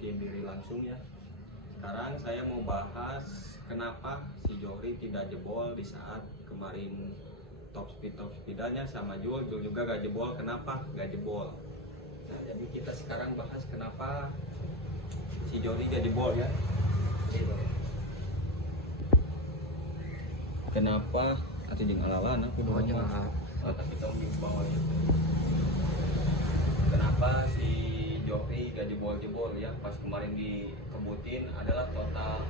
memasuki diri langsung ya. Sekarang saya mau bahas kenapa si Johri tidak jebol di saat kemarin top speedannya sama Jul juga gak jebol. Kenapa gak jebol? Nah, jadi kita sekarang bahas kenapa si Johri gak jebol ya. Kenapa? Atau jeung alalan aku Oh, jeung tapi tahu di bawah ya. Kenapa si Johri gak jebol-jebol ya? Pas kemarin dikebutin adalah total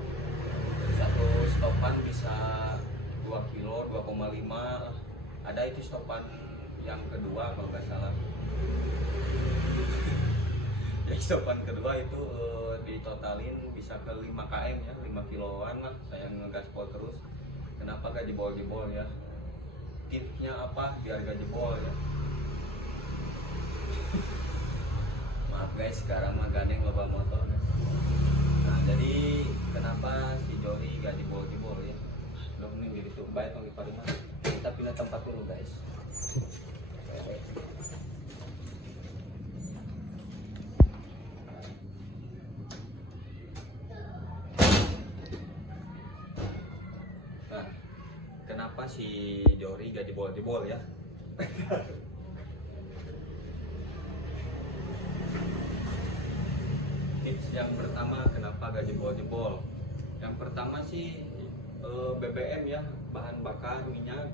satu stopan bisa 2 kilo 2,5. Ada itu stopan yang kedua kalau nggak salah. Jadi stopan kedua itu ditotalin bisa ke 5 km ya, 5 kiloan lah. Saya ngegaspol terus. Kenapa gak jebol-jebol ya? Tipsnya apa biar gak jebol ya? Maaf guys, sekarang mah gandeng loba motor guys. Nah, jadi kenapa si Johri gak jebol-jebol ya? Belum nih gitu baik panggil Parima. Kita pindah tempat dulu guys. Nah, kenapa si Johri gak jebol-jebol ya? Tips yang pertama kenapa gak jebol-jebol? Yang pertama sih BBM ya, bahan bakar minyak,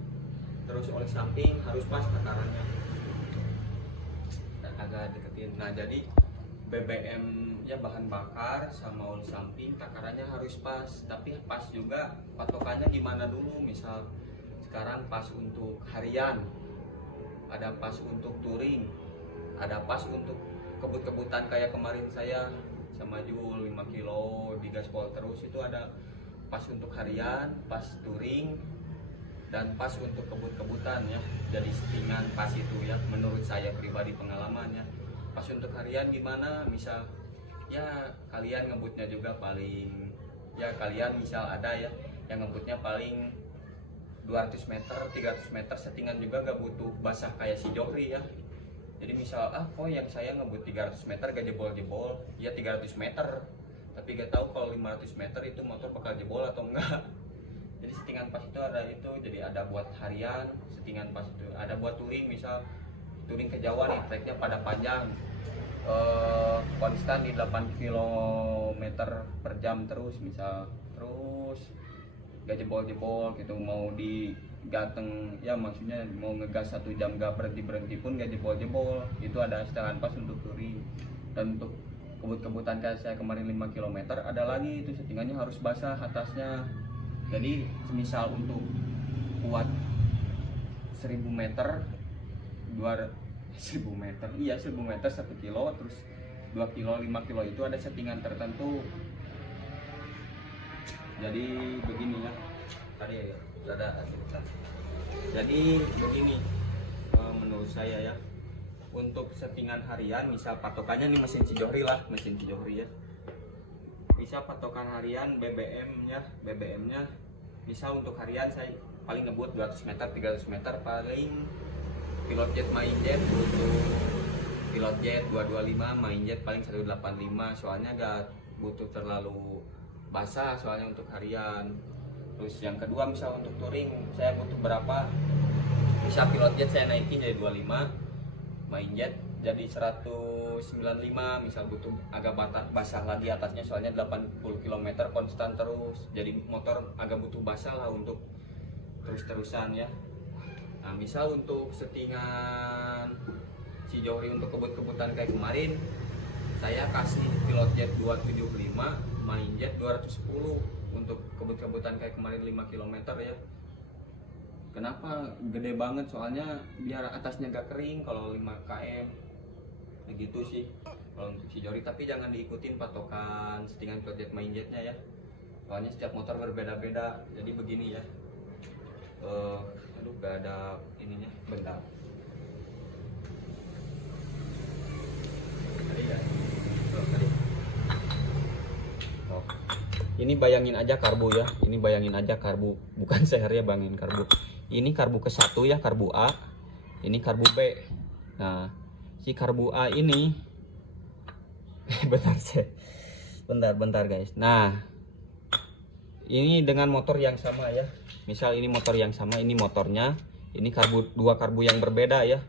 terus oleh samping harus pas takarannya. Agak deketin. Nah, jadi BBM ya bahan bakar sama oli samping takarannya harus pas, tapi pas juga patokannya gimana dulu. Misal sekarang pas untuk harian, ada pas untuk touring, ada pas untuk kebut-kebutan kayak kemarin saya sama Jul 5 kilo di gaspol terus. Itu ada pas untuk harian, pas touring, dan pas untuk kebut-kebutan ya. Jadi settingan pas itu ya, menurut saya pribadi pengalamannya. Pas untuk harian gimana? Misal ya kalian ngebutnya juga paling ya, kalian misal ada ya yang ngebutnya paling 200 meter 300 meter, settingan juga gak butuh basah kayak si Johri ya. Jadi misal kok yang saya ngebut 300 meter gak jebol-jebol ya, 300 meter tapi gak tahu kalau 500 meter itu motor bakal jebol atau enggak. Jadi settingan pas itu ada itu, jadi ada buat harian settingan pas itu, ada buat touring. Misal touring ke Jawa nih, treknya pada panjang, konstan di 8 km per jam terus misal, terus gak jebol-jebol gitu, mau digateng ya, maksudnya mau ngegas 1 jam gak berhenti pun gak jebol-jebol. Itu ada settingan pas untuk touring. Dan untuk kebut-kebutan kayak saya kemarin 5 km ada lagi itu settingannya harus basah atasnya. Jadi misal untuk kuat 1000 meter 1000 meter iya 1000 meter 1 kilo, terus 2 kilo 5 kilo itu ada settingan tertentu. Jadi begini ya, tadi ya ada. Jadi begini menurut saya ya, untuk settingan harian misal patokannya nih mesin si Johri lah, mesin si Johri ya, bisa patokan harian BBM ya, BBM-nya misal untuk harian saya paling ngebut 200 meter 300 meter, paling pilot jet main jet butuh pilot jet 225, main jet paling 185, soalnya gak butuh terlalu basah soalnya untuk harian. Terus yang kedua misal untuk touring saya butuh berapa, misal pilot jet saya naikin jadi 25, main jet jadi 195, misal butuh agak basah lagi atasnya soalnya 80 km konstan terus, jadi motor agak butuh basah lah untuk terus-terusan ya. Nah, misal untuk settingan si Johri untuk kebut-kebutan kayak kemarin, saya kasih pilot jet 275, main jet 210 untuk kebut-kebutan kayak kemarin 5 km ya. Kenapa gede banget? Soalnya biar atasnya gak kering kalau 5 km begitu sih kalau untuk si Johri. Tapi jangan diikutin patokan settingan pilot jet main jetnya ya, soalnya setiap motor berbeda-beda. Jadi begini ya, aduh gak ada ininya, bentar. Tadi ya, tadi. Oh. Ini bayangin aja karbu ya, ini bayangin aja karbu, bukan seher ya, bayangin karbu. Ini karbu ke 1 ya, karbu A. Ini karbu B. Nah, si karbu A ini bentar saya. bentar guys. Nah, ini dengan motor yang sama ya. Misal ini motor yang sama, ini motornya, ini dua karbu yang berbeda ya.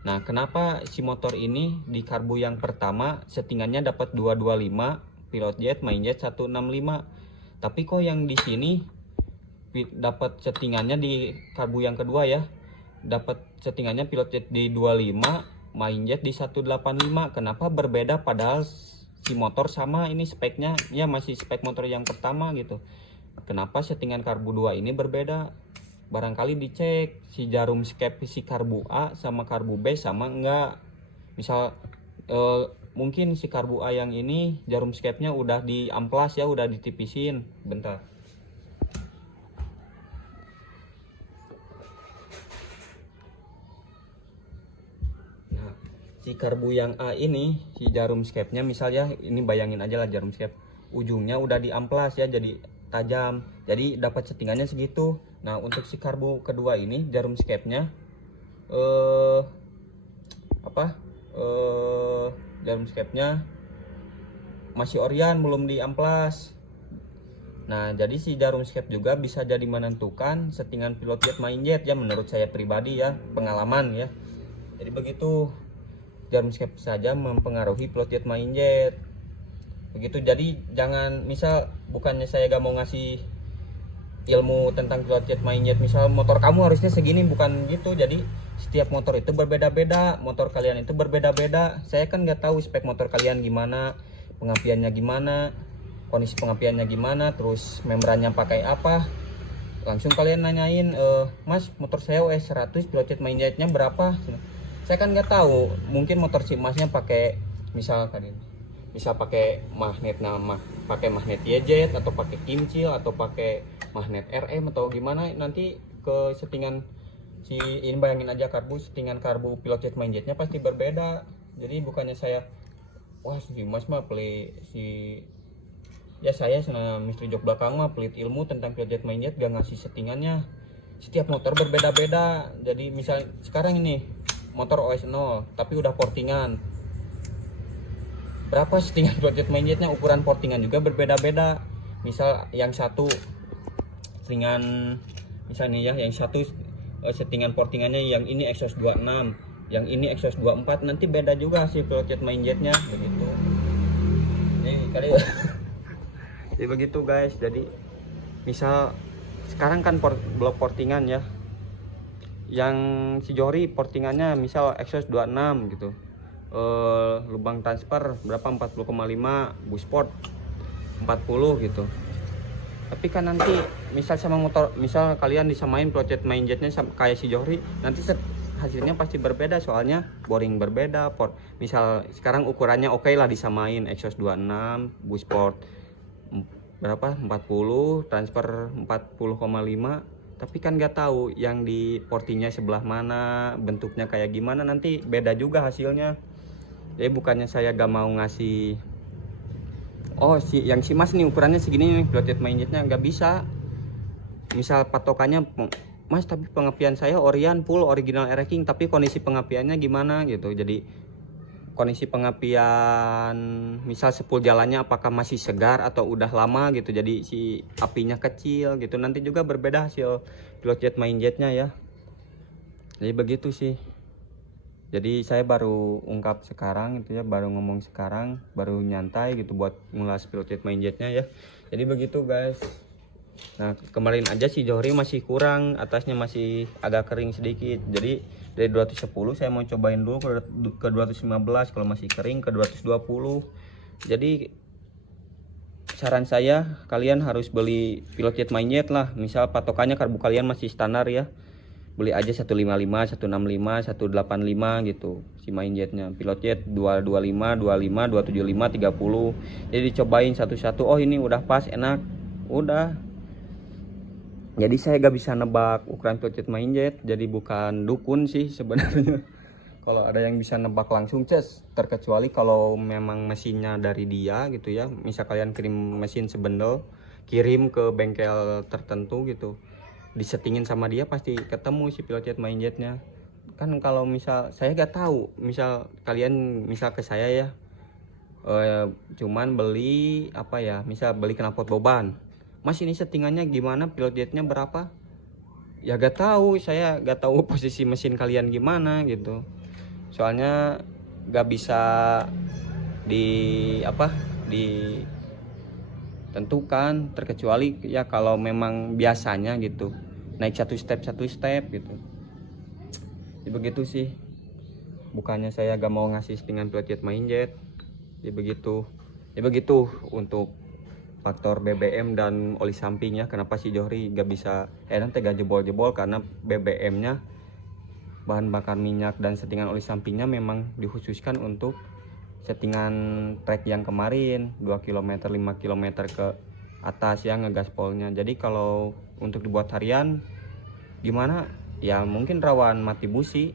Nah, kenapa si motor ini di karbu yang pertama settingannya dapat 225, pilot jet, main jet 165. Tapi kok yang di sini dapat settingannya di karbu yang kedua ya. Dapat settingannya pilot jet di 25, main jet di 185. Kenapa berbeda padahal si motor sama, ini speknya ya masih spek motor yang pertama gitu. Kenapa settingan karbu 2 ini berbeda? Barangkali dicek si jarum skep si karbu A sama karbu B sama enggak. Misal mungkin si karbu A yang ini jarum skepnya udah diamplas ya, udah ditipisin. Bentar. Nah, si karbu yang A ini si jarum skepnya misal ya, ini bayangin aja lah jarum skep ujungnya udah diamplas ya, jadi tajam, jadi dapat settingannya segitu. Nah, untuk si karbu kedua ini jarum skepnya jarum skepnya masih orian, belum diamplas. Nah, jadi si jarum skep juga bisa jadi menentukan settingan pilot jet main jet ya, menurut saya pribadi ya, pengalaman ya. Jadi begitu, jarum skep saja mempengaruhi pilot jet main jet. Begitu, jadi jangan, misal bukannya saya gak mau ngasih ilmu tentang pilot jet main jet, misal motor kamu harusnya segini, bukan gitu. Jadi setiap motor itu berbeda-beda, motor kalian itu berbeda-beda. Saya kan nggak tahu spek motor kalian gimana, pengapiannya gimana, kondisi pengapiannya gimana, terus membrannya pakai apa. Langsung kalian nanyain, mas motor saya OS 100 pilot jet main jetnya berapa. Saya kan nggak tahu, mungkin motor si masnya pakai misal pakai magnet, pakai magnet YZ atau pakai kincil atau pakai magnet RM atau gimana. Nanti ke settingan si ini, bayangin aja karbu, settingan karbu pilot jet main jetnya pasti berbeda. Jadi bukannya saya wah si mas mah pelit, saya sama misteri jok belakang mah pelit ilmu tentang pilot jet main jet, gak ngasih settingannya. Setiap motor berbeda-beda. Jadi misal sekarang ini motor OS 0 tapi udah portingan, berapa settingan pilot jet main jetnya, ukuran portingan juga berbeda-beda. Misal yang satu settingan, misalnya ya, yang satu settingan portingannya yang ini exhaust 26, yang ini exhaust 24, nanti beda juga sih pilot jet main jetnya begitu. Jadi begitu guys. Jadi misal sekarang kan blok portingan ya, yang si Johri portingannya misal exhaust 26 gitu, lubang transfer berapa 40,5, busport 40 gitu. Tapi kan nanti misal sama motor, misal kalian disamain pilot jet main jetnya kayak si Johri, nanti hasilnya pasti berbeda, soalnya boring berbeda. Misal sekarang ukurannya oke lah disamain, exhaust 26, busport berapa 40, transfer 40,5. Tapi kan nggak tahu yang di portingnya sebelah mana, bentuknya kayak gimana, nanti beda juga hasilnya. Jadi bukannya saya gak mau ngasih, yang si mas nih ukurannya segini nih pilot jet main jetnya, nggak bisa. Misal patokannya, mas tapi pengapian saya Orion full original Air-King, tapi kondisi pengapiannya gimana gitu. Jadi kondisi pengapian misal sepul jalannya apakah masih segar atau udah lama gitu, jadi si apinya kecil gitu, nanti juga berbeda hasil pilot jet main jetnya ya. Jadi begitu sih. Jadi saya baru ungkap sekarang itu ya, baru ngomong sekarang, baru nyantai gitu buat ngulas pilot jet main jetnya ya. Jadi begitu guys. Nah, kemarin aja si Johri masih kurang, atasnya masih agak kering sedikit. Jadi dari 210 saya mau cobain dulu ke 215, kalau masih kering ke 220. Jadi saran saya, kalian harus beli pilot jet main jet lah. Misal patokannya karbu kalian masih standar ya, beli aja 155, 165, 185 gitu si main jetnya. Pilot jet 225, 25, 275, 30. Jadi dicobain satu-satu, oh ini udah pas, enak, udah. Jadi saya gak bisa nebak ukuran pilot jet main jet, jadi bukan dukun sih sebenarnya. Kalau ada yang bisa nebak langsung terkecuali kalau memang mesinnya dari dia gitu ya. Misal kalian kirim mesin sebendel, kirim ke bengkel tertentu gitu, disettingin sama dia, pasti ketemu si pilot jet main jetnya. Kan kalau misal saya gak tahu, misal kalian misal ke saya ya, Cuman beli apa ya, misal beli knalpot beban. Mas ini settingannya gimana, pilot jetnya berapa? Ya gak tahu, saya gak tahu posisi mesin kalian gimana gitu. Soalnya gak bisa ditentukan, terkecuali ya kalau memang biasanya gitu naik satu step gitu. Ya begitu sih, bukannya saya gak mau ngasih settingan pilot jet main jet. Ya begitu untuk faktor BBM dan oli sampingnya. Kenapa si Johri gak bisa nanti gak jebol-jebol, karena BBM-nya, bahan bakar minyak, dan settingan oli sampingnya memang dikhususkan untuk settingan trek yang kemarin 2 km 5 km ke atas ya, ngegaspolnya. Jadi kalau untuk dibuat harian gimana ya, mungkin rawan mati busi,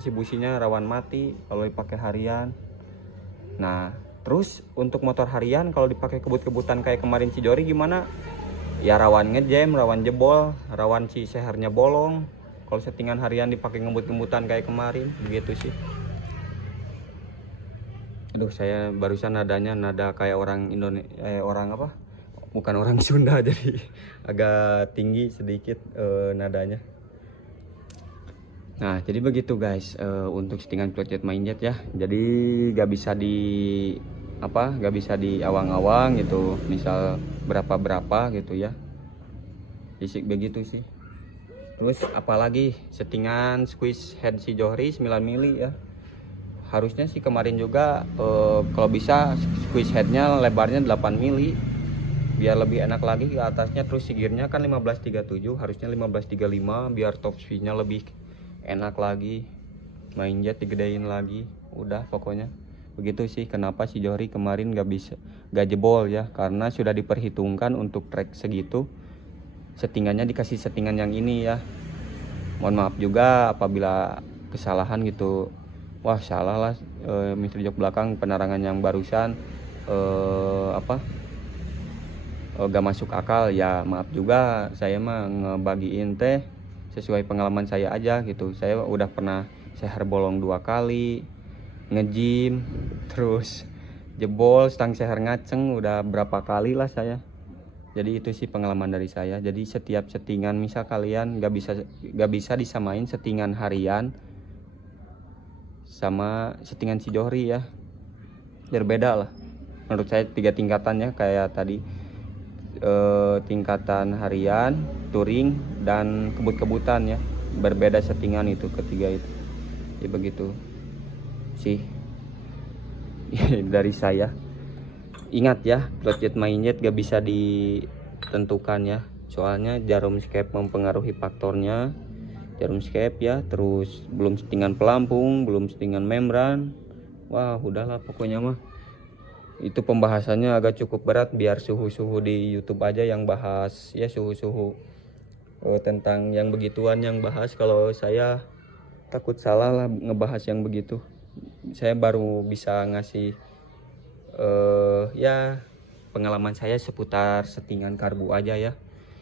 si businya rawan mati kalau dipakai harian. Nah terus untuk motor harian kalau dipakai kebut-kebutan kayak kemarin si Johri gimana ya, rawan ngejam, rawan jebol, rawan si sehernya bolong kalau settingan harian dipakai ngebut-ngebutan kayak kemarin. Begitu sih. Aduh, saya barusan nada kayak orang Indonesia, bukan orang Sunda, jadi agak tinggi sedikit nadanya. Nah jadi begitu guys, untuk settingan pilot jet main jet ya. Jadi gak bisa diawang-awang gitu, misal berapa gitu ya. Basic begitu sih. Terus apalagi settingan squeeze head si Johri 9 mili ya. Harusnya sih kemarin juga kalau bisa squeeze headnya lebarnya 8 mili biar lebih enak lagi ke atasnya. Terus si gearnya kan 1537, harusnya 1535 biar top speednya lebih enak lagi. Main jet digedein lagi. Udah pokoknya begitu sih. Kenapa si Johri kemarin gak jebol ya, karena sudah diperhitungkan untuk trek segitu. Settingannya dikasih settingan yang ini ya. Mohon maaf juga apabila kesalahan gitu. Wah salah lah, misteri jok belakang penerangan yang barusan gak masuk akal ya. Maaf juga, saya mah ngebagiin teh sesuai pengalaman saya aja gitu. Saya udah pernah seher bolong 2 kali, ngejim, terus jebol stang seher ngaceng udah berapa kali lah saya. Jadi itu sih pengalaman dari saya. Jadi setiap settingan, misal kalian gak bisa disamain settingan harian sama settingan si Johri ya, berbeda lah menurut saya. 3 tingkatannya kayak tadi, tingkatan harian, touring, dan kebut-kebutan ya, berbeda settingan itu ketiga itu. Ya begitu sih dari saya. Ingat ya, pilot jet main jet gak bisa ditentukan ya, soalnya jarum skep mempengaruhi faktornya. Jarum skep ya, terus belum settingan pelampung, belum settingan membran. Wah udahlah pokoknya mah itu pembahasannya agak cukup berat. Biar suhu-suhu di YouTube aja yang bahas ya, suhu-suhu tentang yang begituan yang bahas. Kalau saya takut salah lah ngebahas yang begitu. Saya baru bisa ngasih ya pengalaman saya seputar settingan karbu aja ya.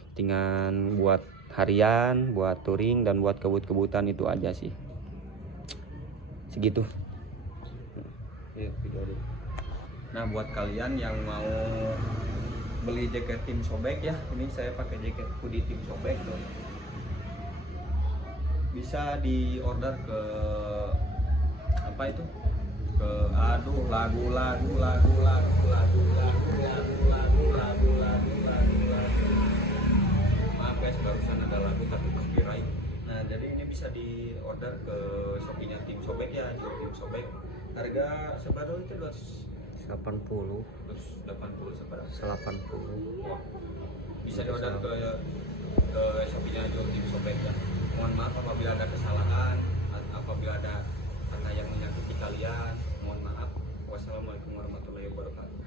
Settingan buat harian, buat touring, dan buat kebut-kebutan itu aja sih. Segitu. Nah buat kalian yang mau beli jaket tim sobek ya, ini saya pakai jaket hoodie tim sobek tuh. Bisa di order ke apa itu? Ke lagu guys, barusan ada lagu tapi copyright. Nah jadi ini bisa di order ke Shopee-nya tim sobek ya, tim sobek. Harga separuh itu 280 separuh 80. Wah, bisa di order ke Shopee-nya tim sobek ya. Mohon maaf apabila ada kesalahan, apabila ada kata yang menyakiti kalian, mohon maaf. Wassalamualaikum warahmatullahi wabarakatuh.